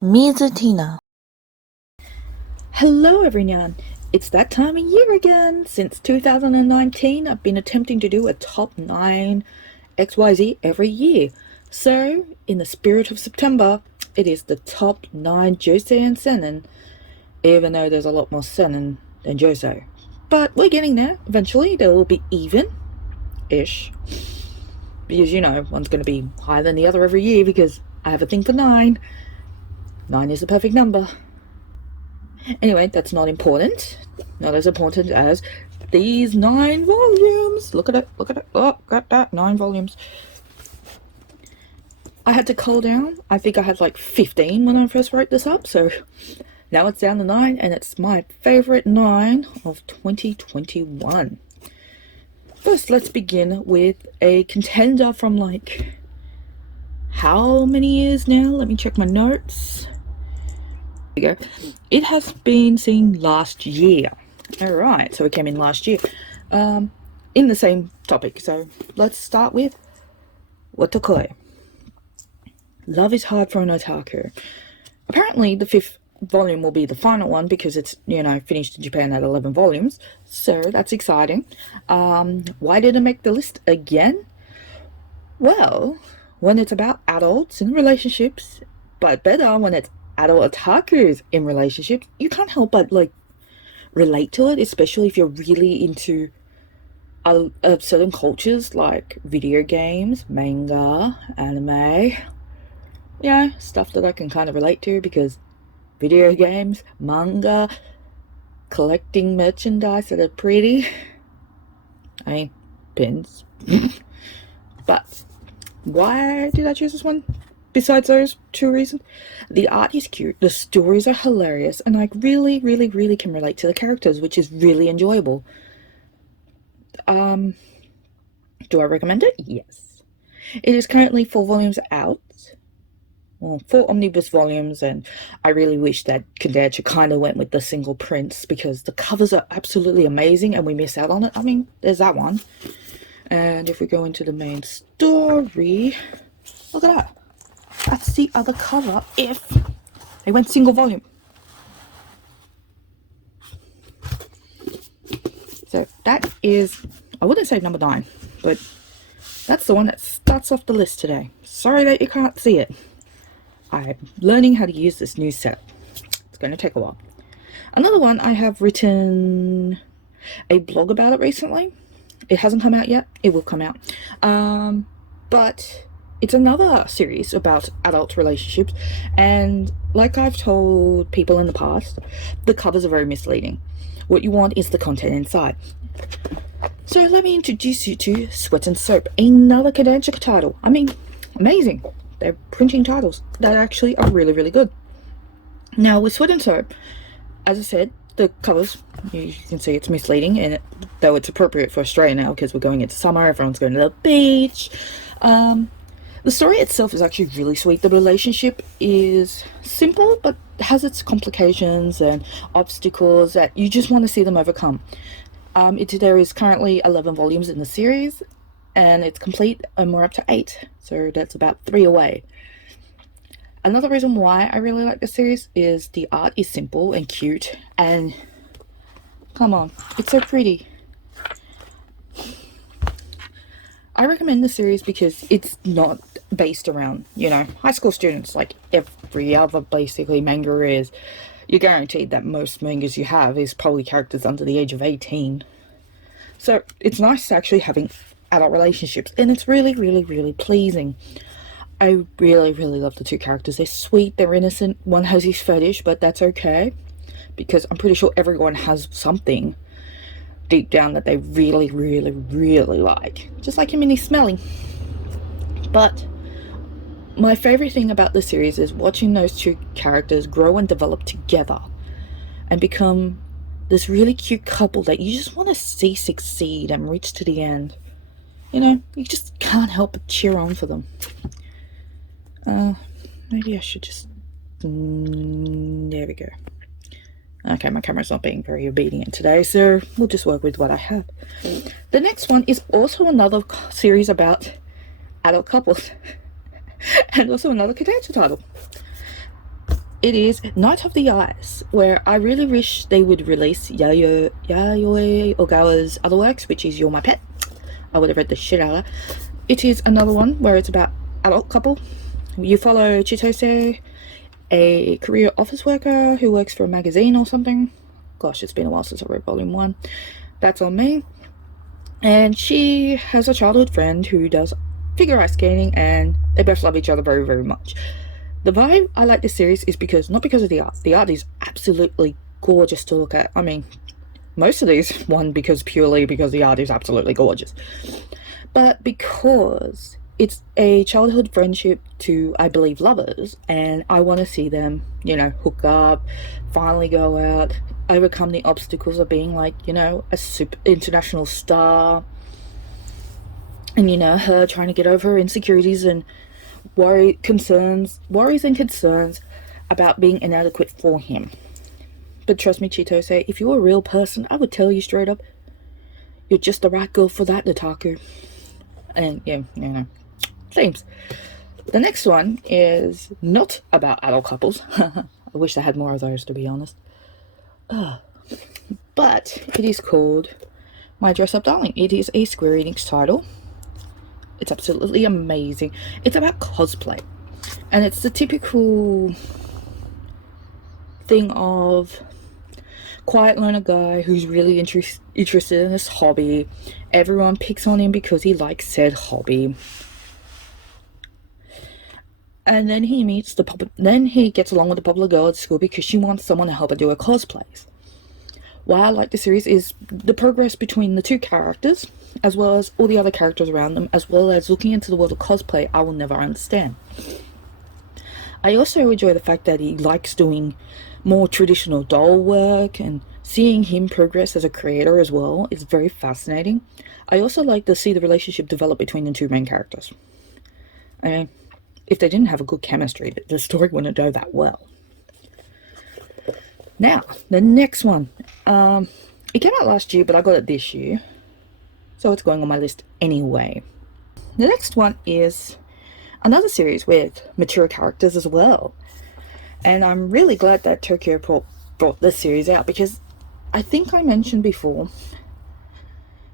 Mizutina. Hello everyone! It's that time of year again! Since 2019, I've been attempting to do a top 9 XYZ every year. So, in the spirit of September, it is the top 9 Josei and Seinen, even though there's a lot more Seinen than Josei. But we're getting there. Eventually, they will be even-ish. Because, one's going to be higher than the other every year because I have a thing for 9. 9 is the perfect number. Anyway, that's not important. Not as important as these 9 volumes. Look at it. Oh, got that. 9 volumes. I had to cull down. I think I had like 15 when I first wrote this up, so now it's down to 9, and it's my favorite 9 of 2021. First, let's begin with a contender from like how many years now? Let me check my notes. Go. It has been seen last year. Alright, so it came in last year. In the same topic. So let's start with Watakoi. Love is hard for an otaku. Apparently the 5th volume will be the final one because it's, finished in Japan at 11 volumes. So that's exciting. Why did it make the list again? Well, when it's about adults and relationships, but better when it's adult otakus in relationships, you can't help but relate to it, especially if you're really into certain cultures like video games, manga, anime, stuff that I can kind of relate to because video games, manga, collecting merchandise that are pretty, pins. But why did I choose this one? Besides those 2 reasons, the art is cute, the stories are hilarious, and I really, really, really can relate to the characters, which is really enjoyable. Do I recommend it? Yes. It is currently 4 volumes out. Well, 4 omnibus volumes, and I really wish that Kodansha kind of went with the single prints because the covers are absolutely amazing and we miss out on it. There's that one. And if we go into the main story, look at that. That's the other cover if they went single volume. So that is, I wouldn't say number 9, but that's the one that starts off the list today. Sorry that you can't see it. I'm learning how to use this new set. It's going to take a while. Another one, I have written a blog about it recently. It hasn't come out yet. It will come out. But it's another series about adult relationships, and like I've told people in the past, the covers are very misleading. What you want is the content inside. So let me introduce you to Sweat and Soap, another Kodansha title. Amazing. They're printing titles that actually are really, really good. Now with Sweat and Soap, as I said, the covers, you can see it's misleading, and though it's appropriate for Australia now because we're going into summer, everyone's going to the beach. The story itself is actually really sweet. The relationship is simple, but has its complications and obstacles that you just want to see them overcome. There is currently 11 volumes in the series, and it's complete, and we're up to 8, so that's about 3 away. Another reason why I really like the series is the art is simple and cute, and come on, it's so pretty. I recommend the series because it's not based around, high school students like every other basically manga is. You're guaranteed that most mangas you have is probably characters under the age of 18. So it's nice actually having adult relationships, and it's really, really, really pleasing. I really, really love the 2 characters. They're sweet, they're innocent. One has his fetish, but that's okay because I'm pretty sure everyone has something deep down that they really, really, really like. Just like him and his smelling. But my favorite thing about the series is watching those 2 characters grow and develop together and become this really cute couple that you just want to see succeed and reach to the end. You just can't help but cheer on for them. Maybe I should just... there we go. Okay, my camera's not being very obedient today, so we'll just work with what I have. The next one is also another series about adult couples. And also another Kodansha title. It is Night of the Ice, where I really wish they would release Yayoi Ogawa's other works, which is You're My Pet. I would have read the shit out of that. It is another one where it's about adult couple. You follow Chitose, a career office worker who works for a magazine or something. Gosh, it's been a while since I read volume 1. That's on me. And she has a childhood friend who does figure ice skating, and they both love each other very, very much. The vibe I like this series is not because of the art. The art is absolutely gorgeous to look at. I mean, most of these, purely because the art is absolutely gorgeous. But because it's a childhood friendship to, I believe, lovers, and I want to see them, hook up, finally go out, overcome the obstacles of being like, a super international star, and her trying to get over her insecurities and worries and concerns about being inadequate for him. But trust me, Chitose, if you were a real person, I would tell you straight up, you're just the right girl for that, Nataku. And themes. The next one is not about adult couples. I wish I had more of those, to be honest. But it is called My Dress Up Darling. It is a Square Enix title. It's absolutely amazing. It's about cosplay. And it's the typical thing of quiet loner guy who's really interested in this hobby. Everyone picks on him because he likes said hobby. And then he gets along with the popular girl at school because she wants someone to help her do her cosplays. Why I like the series is the progress between the two characters, as well as all the other characters around them, as well as looking into the world of cosplay I will never understand. I also enjoy the fact that he likes doing more traditional doll work, and seeing him progress as a creator as well is very fascinating. I also like to see the relationship develop between the two main characters. I mean, if they didn't have a good chemistry, the story wouldn't go that well. Now, the next one. It came out last year, but I got it this year, so it's going on my list anyway. The next one is another series with mature characters as well. And I'm really glad that Tokyo brought this series out, because I think I mentioned before,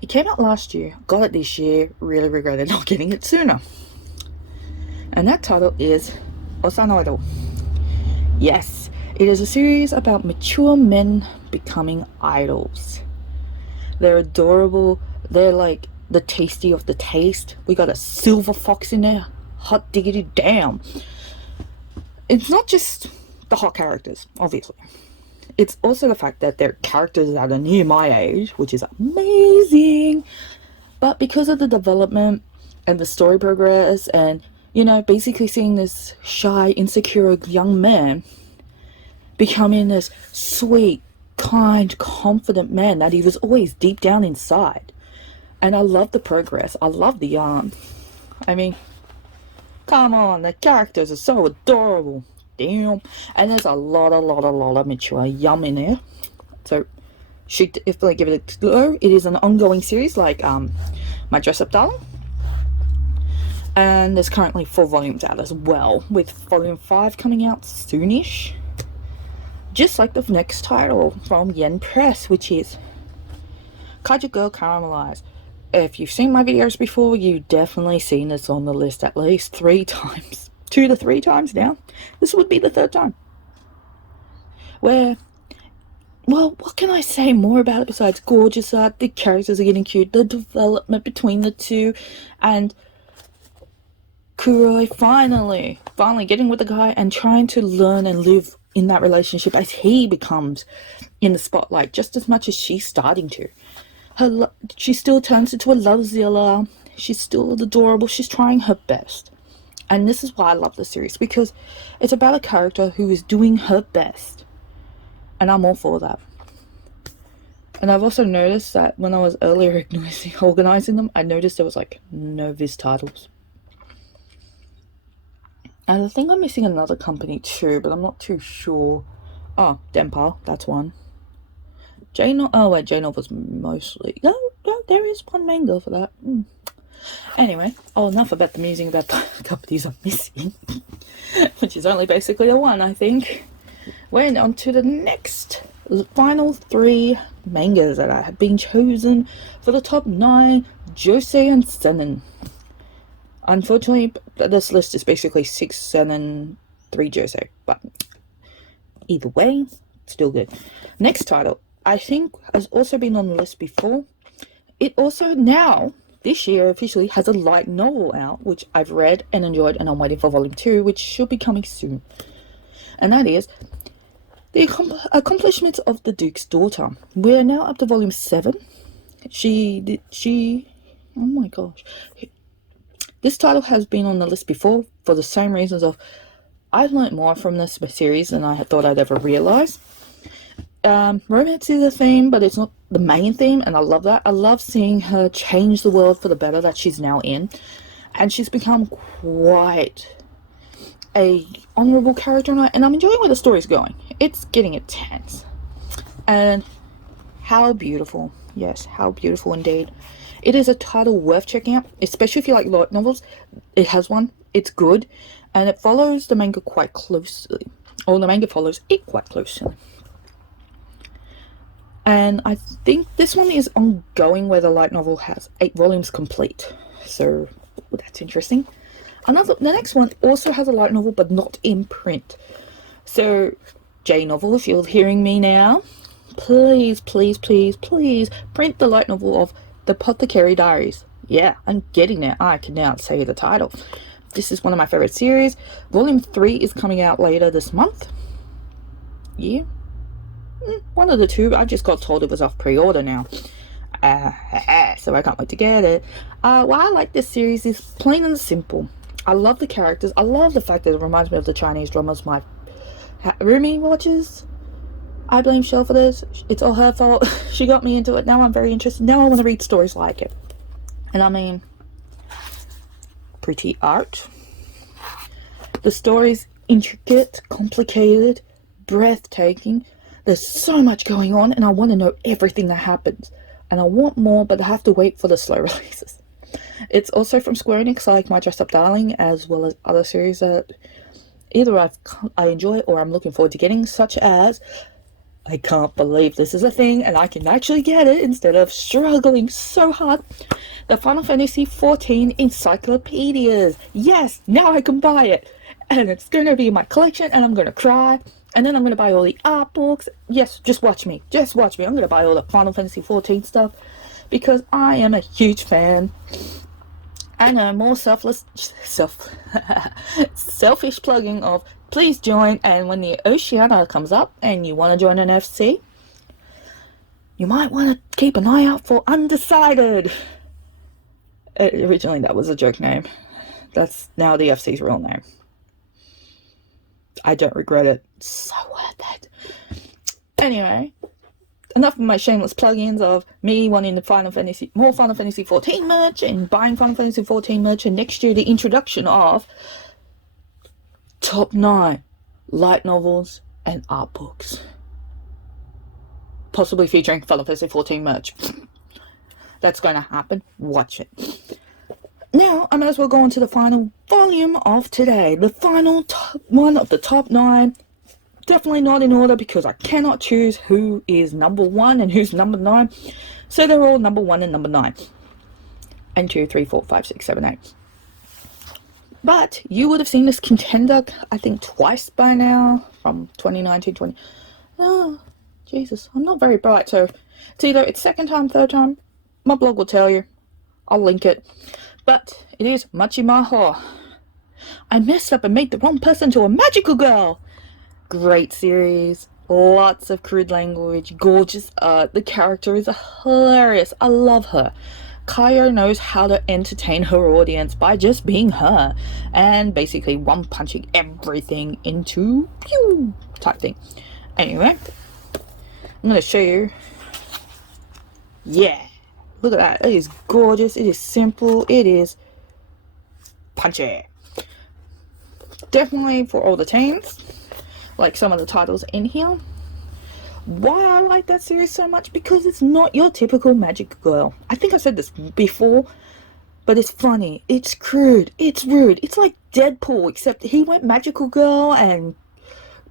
it came out last year, got it this year, really regretted not getting it sooner. And that title is Osanoido. Yes, it is a series about mature men becoming idols. They're adorable. They're like the tasty of the taste. We got a silver fox in there. Hot diggity damn. It's not just the hot characters, obviously. It's also the fact that they're characters that are near my age, which is amazing. But because of the development and the story progress and, basically seeing this shy, insecure young man becoming this sweet, kind, confident man that he was always deep down inside. And I love the progress. I love the yarn. I mean, come on, the characters are so adorable. Damn. And there's a lot of mature yum in there. So, if they give it a go, it is an ongoing series like My Dress Up Darling. And there's currently 4 volumes out as well, with volume 5 coming out soonish. Just like the next title from Yen Press, which is Kaiju Girl Caramelized. If you've seen my videos before, you've definitely seen this on the list at least 3 times. 2 to 3 times now. This would be the 3rd time. Well, what can I say more about it besides gorgeous art? The characters are getting cute, the development between the two, and Kuroi finally getting with the guy and trying to learn and live in that relationship as he becomes in the spotlight just as much as she's starting to. She still turns into a lovezilla. She's still adorable. She's trying her best. And this is why I love the series, because it's about a character who is doing her best. And I'm all for that. And I've also noticed that when I was earlier organizing them, I noticed there was no Viz titles. And I think I'm missing another company too, but I'm not too sure. Oh, Denpal, that's one. J-Novel was mostly... No, there is one manga for that. Anyway, enough about the musing about the companies I'm missing. Which is only basically the one, I think. We're on to the next final 3 mangas that have been chosen for the top 9, Josei and Seinen. Unfortunately, this list is basically 6 Seinen, 3 Josei, but either way, still good. Next title, I think has also been on the list before. It also now, this year, officially has a light novel out, which I've read and enjoyed, and I'm waiting for volume 2, which should be coming soon. And that is The Accomplishments of the Duke's Daughter. We're now up to volume 7. Oh my gosh. This title has been on the list before for the same reasons of I've learnt more from this series than I thought I'd ever realise. Romance is a theme, but it's not the main theme, and I love that. I love seeing her change the world for the better that she's now in, and she's become quite a honourable character, and I'm enjoying where the story's going. It's getting intense, and how beautiful. Yes, how beautiful indeed. It is a title worth checking out, especially if you like light novels. It has one, it's good, and it follows the manga quite closely. Or the manga follows it quite closely. And I think this one is ongoing, where the light novel has 8 volumes complete. So that's interesting. The next one also has a light novel, but not in print. So J Novel, if you're hearing me now, please, please, please, please print the light novel of The Apothecary Diaries. Yeah, I'm getting there. I can now say the title. This is one of my favorite series. Volume 3 is coming out later this month. Yeah. One of the two. I just got told it was off pre-order now. So I can't wait to get it. Why I like this series is plain and simple. I love the characters. I love the fact that it reminds me of the Chinese dramas my Rumi watches. I blame Shell for this. It's all her fault. She got me into it. Now I'm very interested. Now I want to read stories like it. And I mean, pretty art. The story's intricate, complicated, breathtaking. There's so much going on, and I want to know everything that happens. And I want more, but I have to wait for the slow releases. It's also from Square Enix, like My Dress Up Darling, as well as other series that either I enjoy or I'm looking forward to getting, such as I can't believe this is a thing and I can actually get it instead of struggling so hard. The Final Fantasy XIV encyclopedias. Yes, now I can buy it. And it's going to be in my collection and I'm going to cry. And then I'm going to buy all the art books. Yes, just watch me. Just watch me. I'm going to buy all the Final Fantasy XIV stuff because I am a huge fan. I know, more selfish plugging of please join, and when the Oceania comes up and you want to join an FC, you might want to keep an eye out for Undecided. Originally that was a joke name. That's now the FC's real name. I don't regret it. So worth it. Anyway, enough of my shameless plugins of me wanting the more Final Fantasy XIV merch and buying Final Fantasy XIV merch, and next year the introduction of top 9 light novels and art books, possibly featuring Final Fantasy XIV merch. That's going to happen. Watch it. Now I might as well go on to the final volume of today, the final one of the top 9. Definitely not in order because I cannot choose who is number 1 and who's number 9. So they're all number 1 and number 9. And 2, 3, 4, 5, 6, 7, 8. But you would have seen this contender, I think, twice by now, from 2019, 20. Oh, Jesus, I'm not very bright, so it's either it's second time, third time. My blog will tell you. I'll link it. But it is Machimaho. I messed up and made the wrong person to a magical girl. Great series, lots of crude language, gorgeous art, the character is hilarious, I love her. Kaio knows how to entertain her audience by just being her, and basically one-punching everything into pew type thing. Anyway, I'm going to show you. Yeah, look at that, it is gorgeous, it is simple, it is punchy. Definitely for all the teens. Like some of the titles in here. Why I like that series so much? Because it's not your typical magic girl. I think I said this before, but it's funny, it's crude, it's rude, it's like Deadpool, except he went magical girl and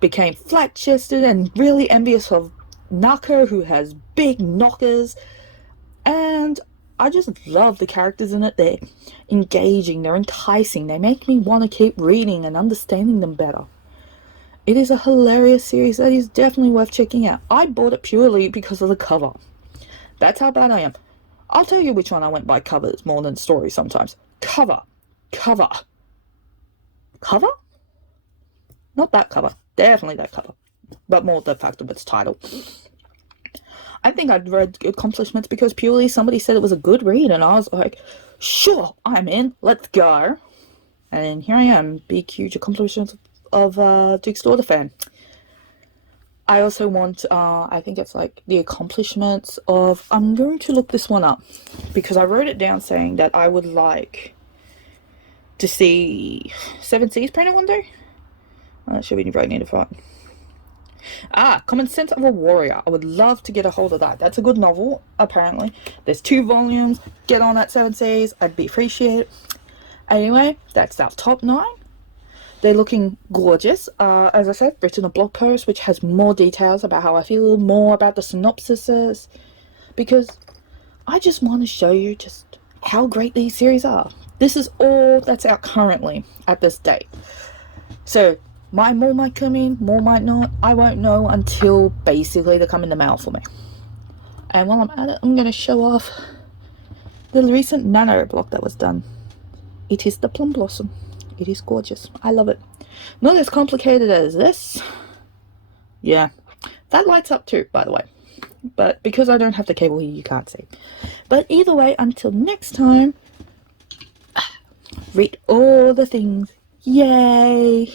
became flat-chested and really envious of Nako, who has big knockers. And I just love the characters in it. They're engaging, they're enticing, they make me want to keep reading and understanding them better. It is a hilarious series that is definitely worth checking out. I bought it purely because of the cover. That's how bad I am. I'll tell you which one I went by covers more than story sometimes. Cover. Cover. Cover? Not that cover. Definitely that cover. But more the fact of its title. I think I'd read Accomplishments because purely somebody said it was a good read, and I was like, sure, I'm in, let's go. And here I am, big, huge Accomplishments of Duke's Daughter fan. I also want, I think it's like the accomplishments of, I'm going to look this one up, because I wrote it down saying that I would like to see Seven Seas printed one day. That should be right near the front. Common Sense of a Warrior. I would love to get a hold of that. That's a good novel, apparently. There's 2 volumes. Get on that 7 Seas. I'd be appreciated. Anyway, that's our top 9. They're looking gorgeous. As I said, written a blog post which has more details about how I feel, more about the synopsises, because I just want to show you just how great these series are. This is all that's out currently at this date. So, more might come in, more might not. I won't know until basically they come in the mail for me. And while I'm at it, I'm going to show off the recent Nano block that was done. It is the Plum Blossom. It is gorgeous. I love it. Not as complicated as this. Yeah. That lights up too, by the way. But because I don't have the cable here, you can't see. But either way, until next time, read all the things. Yay!